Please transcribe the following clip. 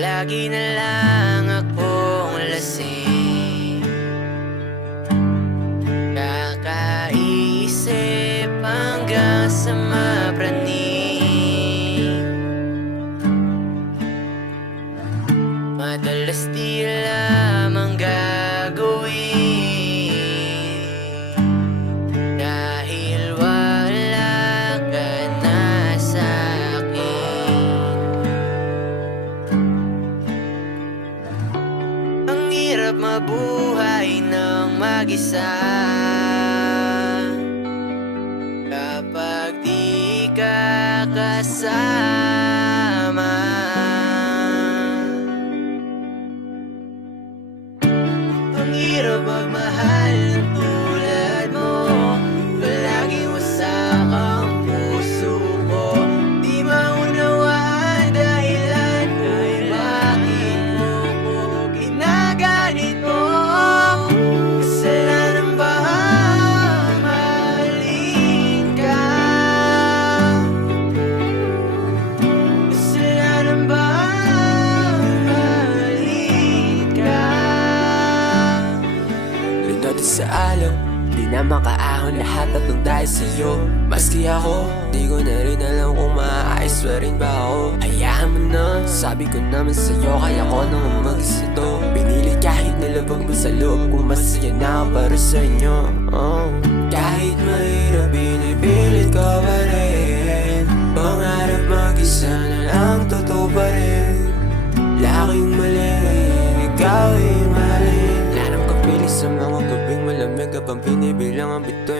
Lagi na lang akong lasing, kakaisip hanggang sa mapraning. Madalas di alam ang gagawin, dahil wala ka na sa'kin. Ang hirap mabuhay ng mag-isa kapag di ka kasama. Ang hirap magmahal ng tulad mo, palaging wasak ang puso ko. Di maunawaan dahilan kung bakit mo ko ginaganito. Kasalanan ba mahalin ka? Kasalanan ba mahalin ka? Lindot sa alon, di na makaahon lahat at nang dahil sa'yo. Maski ako, di ko na rin alam kung maayos pa rin ba ako. Hayaan mo na, sabi ko naman sa'yo, kaya ko naman mag-isa to. Pinilit kahit nilabag mo sa loob kung masaya na ako para sa inyo. Kahit mahirap, pinipilit ko pa rin. Pangarap mag-isa na lang, totoo pa rin. Laking mali, ikaw ay mali. Lanang kapilis sa mga gabing malamig, habang binibilang ang bitoy